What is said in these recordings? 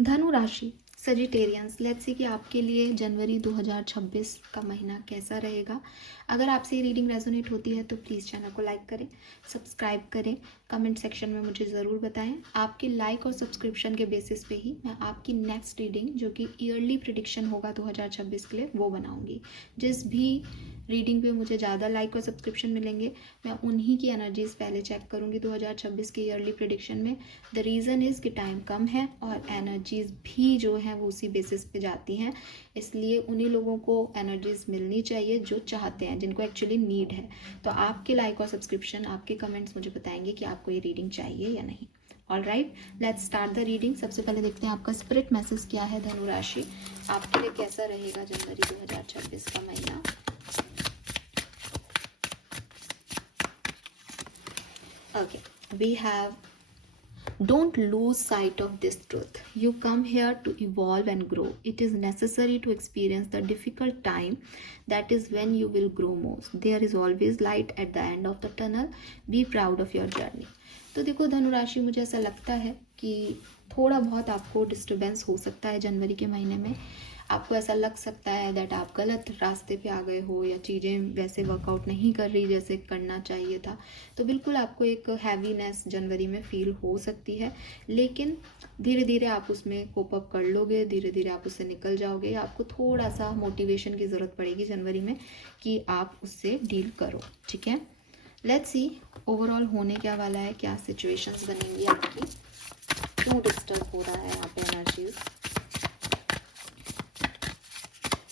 धनु राशि Sagittarians, let's see कि आपके लिए जनवरी 2026 का महीना कैसा रहेगा। अगर आपसे ये रीडिंग रेजोनेट होती है तो प्लीज़ चैनल को लाइक करें, सब्सक्राइब करें, कमेंट सेक्शन में मुझे ज़रूर बताएं। आपके लाइक और सब्सक्रिप्शन के बेसिस पे ही मैं आपकी नेक्स्ट रीडिंग, जो कि ईयरली प्रिडिक्शन होगा 2026 के लिए, वो बनाऊंगी। जिस भी रीडिंग पे मुझे ज़्यादा लाइक और सब्सक्रिप्शन मिलेंगे, मैं उन्हीं की एनर्जीज पहले चेक करूँगी 2026 के ईयरली प्रिडिक्शन में। द रीज़न इज़ कि टाइम कम है और एनर्जीज भी जो हैं वो उसी बेसिस पे जाती हैं, इसलिए उन्हीं लोगों को एनर्जीज मिलनी चाहिए जो चाहते हैं, जिनको एक्चुअली नीड है। तो आपके लाइक और सब्सक्रिप्शन, आपके कमेंट्स मुझे बताएंगे कि आपको ये रीडिंग चाहिए या नहीं। All right, let's start the reading. सबसे पहले देखते हैं आपका स्पिरिट मैसेज क्या है। धनु राशि, आपके लिए कैसा रहेगा जनवरी 2026 का महीना। Okay, we have, don't lose sight of this truth. You come here to evolve and grow. It is necessary to experience the difficult time. That is when you will grow most. There is always light at the end of the tunnel. Be proud of your journey. तो देखो धनु राशि, मुझे ऐसा लगता है कि थोड़ा बहुत आपको डिस्टर्बेंस हो सकता है जनवरी के महीने में। आपको ऐसा लग सकता है दैट आप गलत रास्ते पे आ गए हो या चीज़ें वैसे वर्कआउट नहीं कर रही जैसे करना चाहिए था। तो बिल्कुल आपको एक हैवीनेस जनवरी में फील हो सकती है, लेकिन धीरे धीरे आप उसमें कोप अप कर लोगे, धीरे धीरे आप उससे निकल जाओगे। आपको थोड़ा सा मोटिवेशन की ज़रूरत पड़ेगी जनवरी में कि आप उससे डील करो, ठीक है। लेट्स सी ओवरऑल होने क्या वाला है, क्या सिचुएशंस बनेंगी आपकी, क्यों डिस्टर्ब हो रहा है यहाँ पे एनर्जीज।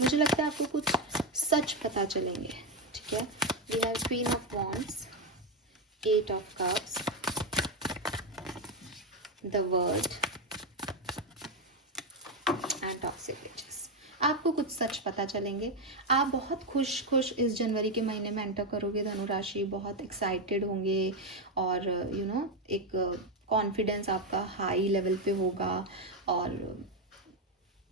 मुझे लगता है आपको कुछ सच पता चलेंगे, ठीक है। We have queen of wands, 8 of cups, the word and toxic witches. आपको कुछ सच पता चलेंगे। आप बहुत खुश इस जनवरी के महीने में एंटर करोगे धनु राशि, बहुत एक्साइटेड होंगे और एक कॉन्फिडेंस आपका हाई लेवल पे होगा और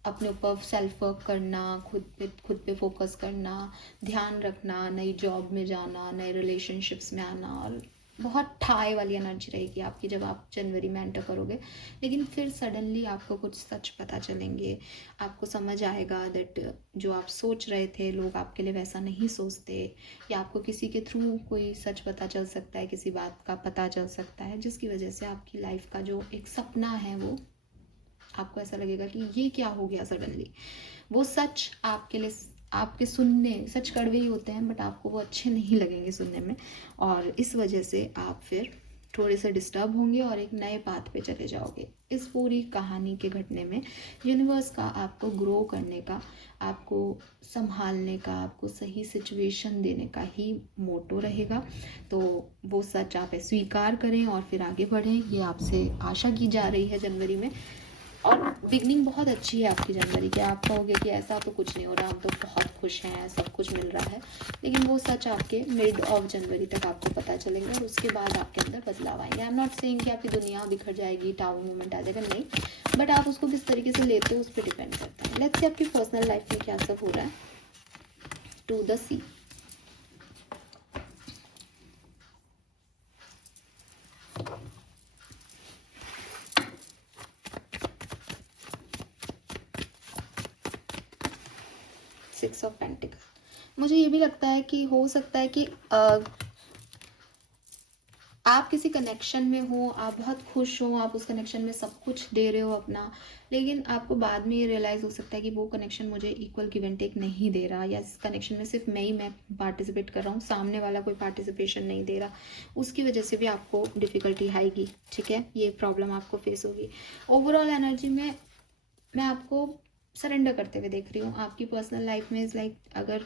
अपने ऊपर सेल्फ वर्क करना, खुद पे फोकस करना, ध्यान रखना, नई जॉब में जाना, नए रिलेशनशिप्स में आना, और बहुत ठाई वाली एनर्जी रहेगी आपकी जब आप जनवरी में एंटर करोगे। लेकिन फिर सडनली आपको कुछ सच पता चलेंगे। आपको समझ आएगा दैट जो आप सोच रहे थे लोग आपके लिए वैसा नहीं सोचते, या आपको किसी के थ्रू कोई सच पता चल सकता है, किसी बात का पता चल सकता है, जिसकी वजह से आपकी लाइफ का जो एक सपना है वो आपको ऐसा लगेगा कि ये क्या हो गया सडनली। वो सच आपके लिए, आपके सुनने, सच कड़वे ही होते हैं बट आपको वो अच्छे नहीं लगेंगे सुनने में, और इस वजह से आप फिर थोड़े से डिस्टर्ब होंगे और एक नए पाथ पे चले जाओगे। इस पूरी कहानी के घटने में यूनिवर्स का आपको ग्रो करने का, आपको संभालने का, आपको सही सिचुएशन देने का ही मोटो रहेगा। तो वो सच आप स्वीकार करें और फिर आगे बढ़ें, ये आपसे आशा की जा रही है जनवरी में। और बिगनिंग बहुत अच्छी है आपकी जनवरी की। आप कहोगे कि ऐसा तो कुछ नहीं हो रहा, हम तो बहुत खुश हैं, सब कुछ मिल रहा है, लेकिन वो सच आपके मिड ऑफ जनवरी तक आपको पता चलेगा और उसके बाद आपके अंदर बदलाव आएंगे। आई एम नॉट सेइंग कि आपकी दुनिया बिखर जाएगी, टावर मूवमेंट आ जाएगा, नहीं, बट आप उसको किस तरीके से लेते हो उस पर डिपेंड करता है। लेट्स से आपकी पर्सनल लाइफ में क्या सब हो रहा है। To the sea, six of pentacle. मुझे ये भी लगता है कि हो सकता है कि आप किसी कनेक्शन में हो, आप बहुत खुश हो, आप उस कनेक्शन में सब कुछ दे रहे हो अपना, लेकिन आपको बाद में ये रियलाइज़ हो सकता है कि वो कनेक्शन मुझे इक्वल गिव एंड टेक नहीं दे रहा, या इस कनेक्शन में सिर्फ मैं पार्टिसिपेट कर रहा हूँ, सामने वाला कोई पार्टिसिपेशन नहीं दे रहा। उसकी वजह से भी आपको डिफ़िकल्टी आएगी, ठीक है, ये प्रॉब्लम आपको फेस होगी। ओवरऑल एनर्जी में मैं आपको सरेंडर करते हुए देख रही हूँ। आपकी पर्सनल लाइफ में इज़ लाइक, अगर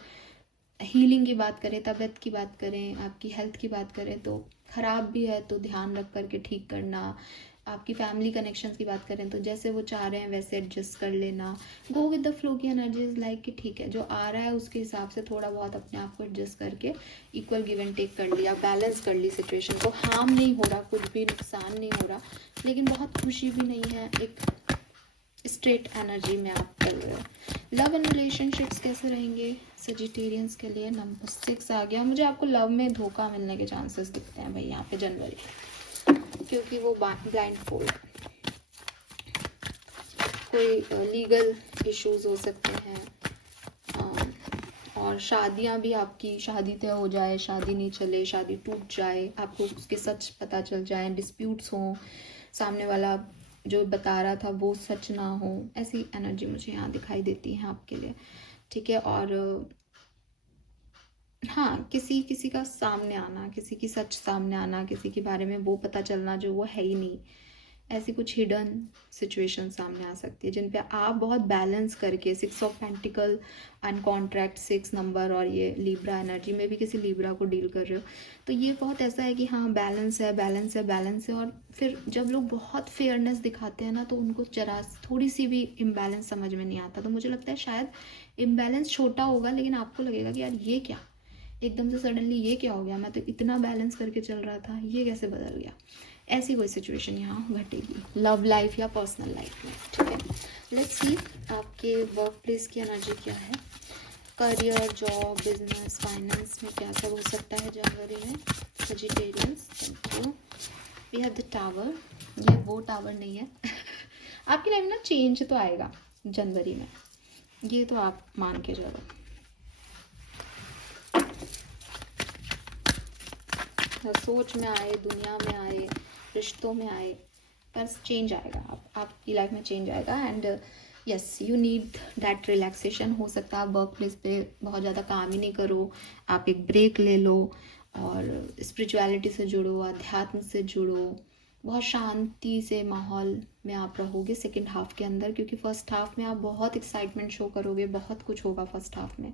हीलिंग की बात करें, तबीयत की बात करें, आपकी हेल्थ की बात करें, तो ख़राब भी है तो ध्यान रख करके ठीक करना। आपकी फैमिली कनेक्शंस की बात करें तो जैसे वो चाह रहे हैं वैसे एडजस्ट कर लेना। गो विद द फ्लो की एनर्जी इज़ लाइक कि ठीक है, जो आ रहा है उसके हिसाब से थोड़ा बहुत अपने आप को एडजस्ट करके इक्वल गिव एंड टेक कर लिया, बैलेंस कर ली सिचुएशन को। हार्म नहीं हो रहा, कुछ भी नुकसान नहीं हो रहा, लेकिन बहुत खुशी भी नहीं है, एक स्ट्रेट एनर्जी में आप कर रहे हो। लव एंड रिलेशनशिप्स कैसे रहेंगे सजिटेरियंस के लिए। नंबर 6 आ गया। मुझे आपको लव में धोखा मिलने के चांसेस दिखते हैं भाई यहाँ पे जनवरी, क्योंकि वो ब्लाइंड फोल्ड। कोई लीगल इश्यूज हो सकते हैं, और शादियां भी, आपकी शादी तय हो जाए, शादी नहीं चले, शादी टूट जाए, आपको उसके सच पता चल जाए, डिस्प्यूट्स हों, सामने वाला जो बता रहा था वो सच ना हो, ऐसी एनर्जी मुझे यहाँ दिखाई देती है आपके लिए, ठीक है। और हाँ, किसी का सामने आना, किसी की सच सामने आना, किसी के बारे में वो पता चलना जो वो है ही नहीं, ऐसी कुछ हिडन सिचुएशन सामने आ सकती है जिन पे आप बहुत बैलेंस करके 6 of pentacle and contract 6 number और ये लिब्रा एनर्जी में भी किसी लिब्रा को डील कर रहे हो, तो ये बहुत ऐसा है कि हाँ बैलेंस है, बैलेंस है, बैलेंस है। और फिर जब लोग बहुत फेयरनेस दिखाते हैं ना, तो उनको जरा थोड़ी सी भी इम्बैलेंस समझ में नहीं आता। तो मुझे लगता है शायद इम्बैलेंस छोटा होगा, लेकिन आपको लगेगा कि यार ये क्या, एकदम से सडनली ये क्या हो गया, मैं तो इतना बैलेंस करके चल रहा था, ये कैसे बदल गया। ऐसी कोई सिचुएशन यहाँ घटेगी लव लाइफ या पर्सनल लाइफ में, ठीक है। लेट्स सी आपके वर्क प्लेस की एनर्जी क्या है, करियर, जॉब, बिजनेस, फाइनेंस में क्या सब हो सकता है जनवरी में। Vegetarians, thank you. We have the tower, ये वो टावर नहीं है आपकी लाइफ में ना चेंज तो आएगा जनवरी में, ये तो आप मान के चलो। सोच में आए, दुनिया में आए, रिश्तों में आए, पर चेंज आएगा, आपकी लाइफ में चेंज आएगा। And yes, you need that relaxation. हो सकता है आप वर्क प्लेस पे बहुत ज़्यादा काम ही नहीं करो, आप एक ब्रेक ले लो और स्पिरिचुअलिटी से जुड़ो, अध्यात्म से जुड़ो, बहुत शांति से माहौल में आप रहोगे सेकेंड हाफ के अंदर, क्योंकि फर्स्ट हाफ में आप बहुत एक्साइटमेंट शो करोगे, बहुत कुछ होगा फर्स्ट हाफ में,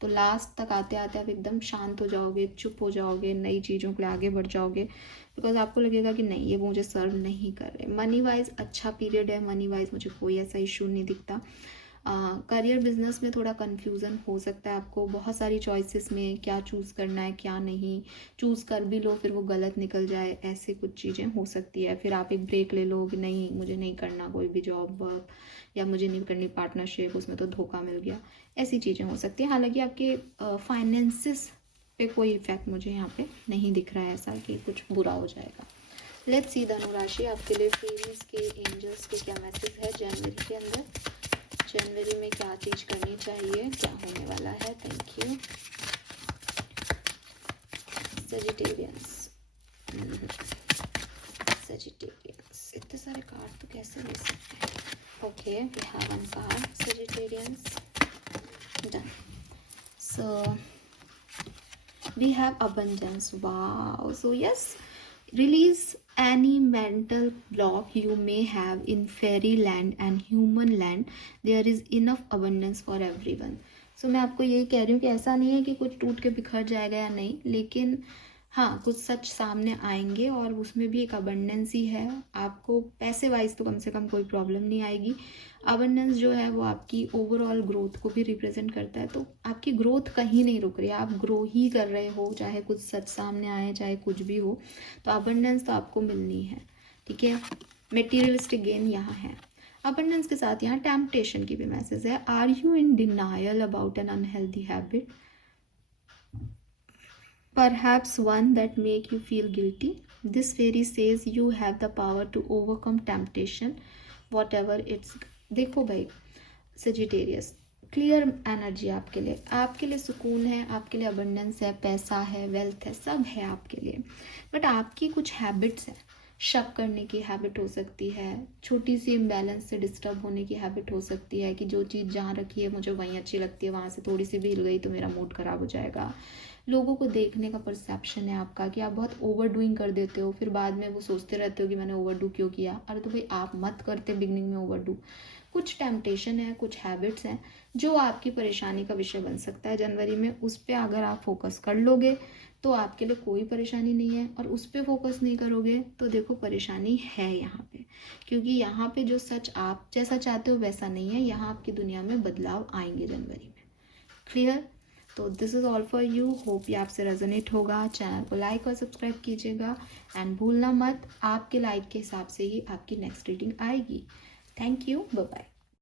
तो लास्ट तक आते आते आप एकदम शांत हो जाओगे, चुप हो जाओगे, नई चीज़ों के लिए आगे बढ़ जाओगे, बिकॉज आपको लगेगा कि नहीं ये मुझे सर्व नहीं कर रहे। मनी वाइज अच्छा पीरियड है, मनी वाइज मुझे कोई ऐसा इशू नहीं दिखता। करियर बिजनेस में थोड़ा कन्फ्यूज़न हो सकता है आपको, बहुत सारी चॉइसेस में क्या चूज़ करना है क्या नहीं, चूज़ कर भी लो फिर वो गलत निकल जाए, ऐसे कुछ चीज़ें हो सकती है। फिर आप एक ब्रेक ले लो कि नहीं मुझे नहीं करना कोई भी जॉब वर्क, या मुझे नहीं करनी पार्टनरशिप, उसमें तो धोखा मिल गया, ऐसी चीज़ें हो सकती हैं। हालांकि आपके फाइनेंसिस पे कोई इफेक्ट मुझे यहाँ पे नहीं दिख रहा है ऐसा कि कुछ बुरा हो जाएगा। लेट्स सी धनु राशि आपके लिए फीलिंग्स के, एंजल्स के क्या मैसेज है जनवरी के अंदर, जनवरी में क्या चीज़ करनी चाहिए, क्या होने वाला है। Thank you. सेजिटेरियंस, सेजिटेरियंस, इतने सारे कार्ड तो कैसे ले सकते हैं। Okay, we have one card, Sagittarians, done. So we have abundance, wow. So yes, release any mental block you may have in fairyland and human land, there is enough abundance for everyone. So मैं आपको यही कह रही हूँ कि ऐसा नहीं है कि कुछ टूट के बिखर जाएगा या नहीं, लेकिन हाँ कुछ सच सामने आएंगे और उसमें भी एक अबंडेंस ही है। आपको पैसे वाइज तो कम से कम कोई प्रॉब्लम नहीं आएगी। अबंडेंस जो है वो आपकी ओवरऑल ग्रोथ को भी रिप्रेजेंट करता है, तो आपकी ग्रोथ कहीं नहीं रुक रही है, आप ग्रो ही कर रहे हो, चाहे कुछ सच सामने आए चाहे कुछ भी हो, तो अबंडेंस तो आपको मिलनी है, ठीक है। मटेरियलिस्टिक गेन यहाँ है। अबंडेंस के साथ यहाँ टेम्पटेशन की भी मैसेज है। Are you in denial about an unhealthy habit, perhaps one that make you feel guilty? This fairy says you have the power to overcome temptation, whatever it's। देखो भाई सजिटेरियस, क्लियर एनर्जी आपके लिए सुकून है, आपके लिए abundance है, पैसा है, वेल्थ है, सब है आपके लिए, बट आपकी कुछ हैबिट्स हैं। शक करने की हैबिट हो सकती है, छोटी सी इम्बैलेंस से डिस्टर्ब होने की हैबिट हो सकती है कि जो चीज़ जहाँ रखी है मुझे वहीं अच्छी लगती है, वहाँ से थोड़ी सी भी हिल गई तो मेरा मूड ख़राब हो जाएगा। लोगों को देखने का परसेप्शन है आपका कि आप बहुत ओवर डूइंग कर देते हो, फिर बाद में वो सोचते रहते हो कि मैंने ओवर डू क्यों किया। अरे तो भाई आप मत करते बिगनिंग में ओवर डू। कुछ टेम्पटेशन है, कुछ हैबिट्स हैं जो आपकी परेशानी का विषय बन सकता है जनवरी में। उस पर अगर आप फोकस कर लोगे तो आपके लिए कोई परेशानी नहीं है, और उस पर फोकस नहीं करोगे तो देखो परेशानी है यहाँ पे, क्योंकि यहाँ पे जो सच आप जैसा चाहते हो वैसा नहीं है। यहाँ आपकी दुनिया में बदलाव आएंगे जनवरी में। क्लियर? तो this is all for you. Hope ये आपसे रेजोनेट होगा। चैनल को लाइक और सब्सक्राइब कीजिएगा, एंड भूलना मत आपके लाइक के हिसाब से ही आपकी नेक्स्ट रीडिंग आएगी। Thank you, bye bye.